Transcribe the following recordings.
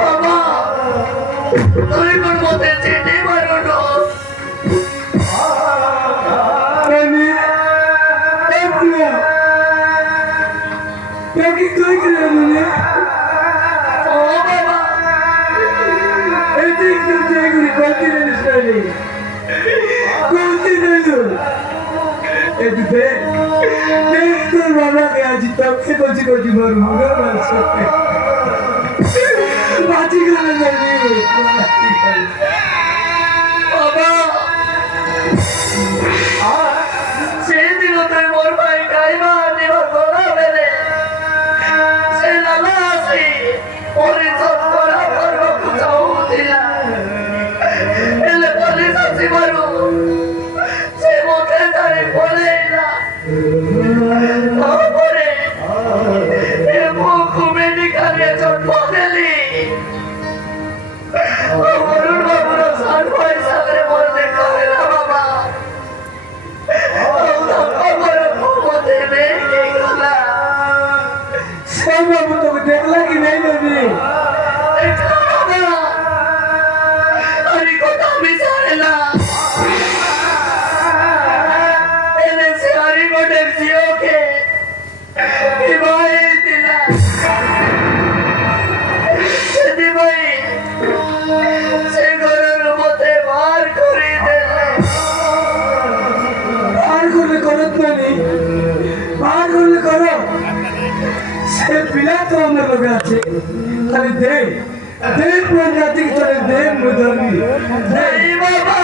বাবা তুই কোন মতে চিনি মারো না কি তুই করে মানে ও বাবা এই দিক থেকে কোটি নিশ্চয়ই কোটি নেই এই দিকে দেখ তোর বাবাকে আজ তোকে বলছি কোটি মার মগর মারছে বাজি গেলে যাবি বাবা সেদিন তুই মোর ভাই খাইবা নিবার গোড়া বেলে সে লালা আসি পরিচয় করা করবো কুচাও দিলা এলে পুলিশ আসি মারু সে মুখে দাঁড়ি বলে না তারপরে এ মুখ মেডিকেলে জন্ম দিলি অরুণ বাবুরা সাত পয়সা করে বলতে করে না বাবা বাবু তোকে দেখলা কি নেই দেবি আর করলে করত না আর করলে করো সে পিলা তো আমার লোক আছে খালি দেখ দেখ জাতি চলে দেখ মুদরনি বাবা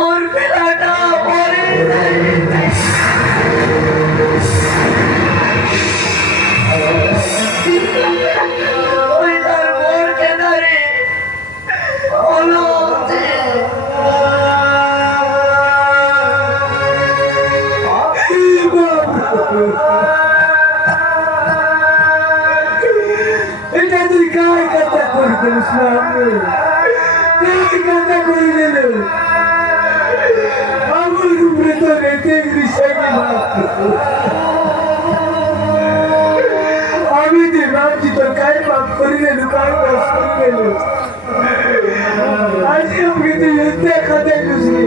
और पिलाटा बोले ওই তার মোর কেদারে হলো যে এটা তুই কার কথা করে দিলিস তুই কথা করে দিল আমার উপরে তো রেতে আমি যে ভাবছি তোর কাজ পাপ করে দিল কাজ পাস করে দিল আজকে আমাকে তুই এতে খাতে খুশি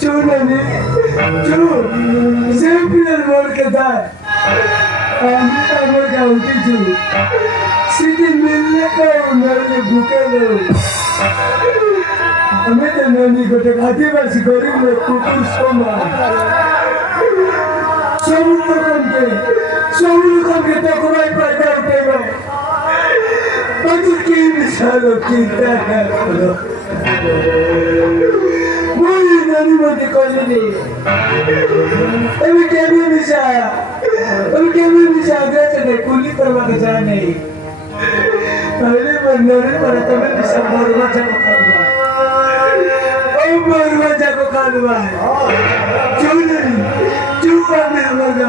চুর মানে চুর সে পিলার বলকে দেয় আমি আমার গাউটি চুর सीधी मिलने का उन्होंने भूखे लोग हमें तो नानी को खाती बस गरीब लोग कुकुर सोमा सब लोगों के तो कोई पैदा उठेगा पर तू की मिसाल कितना है मुझे नानी मोदी को नहीं अभी क्या भी मिसाल देते नहीं कुली पर मत जाने पहले बंदरे पर तुम्हें bisa baru को खालवा चूहा में हमारा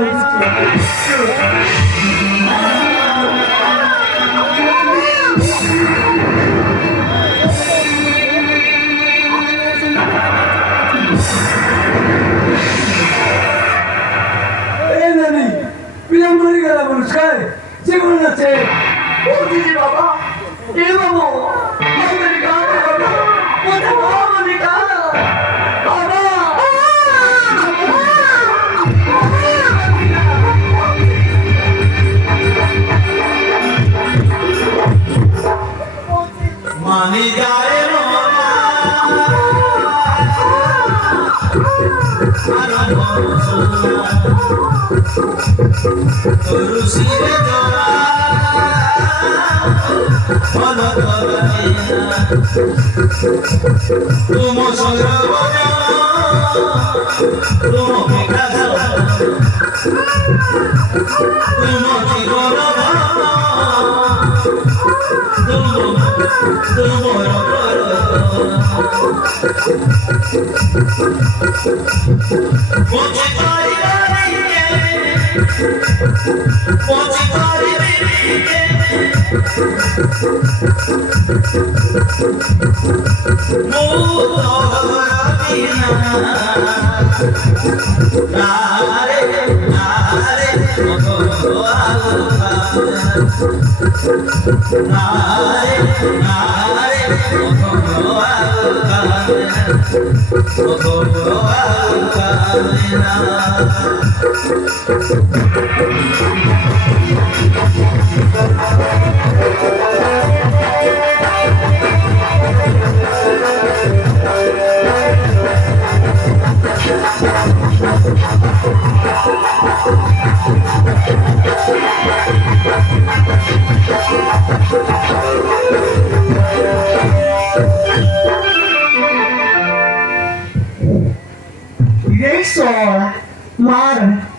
नानी बिना मरी गला मुस्कान जीवन न थे ও দিদি বাবা এ বাবু আমাদের গাঁও বাবা ওটা বাবা নিকা বাবা मानी जाए तुम Isso, Mara.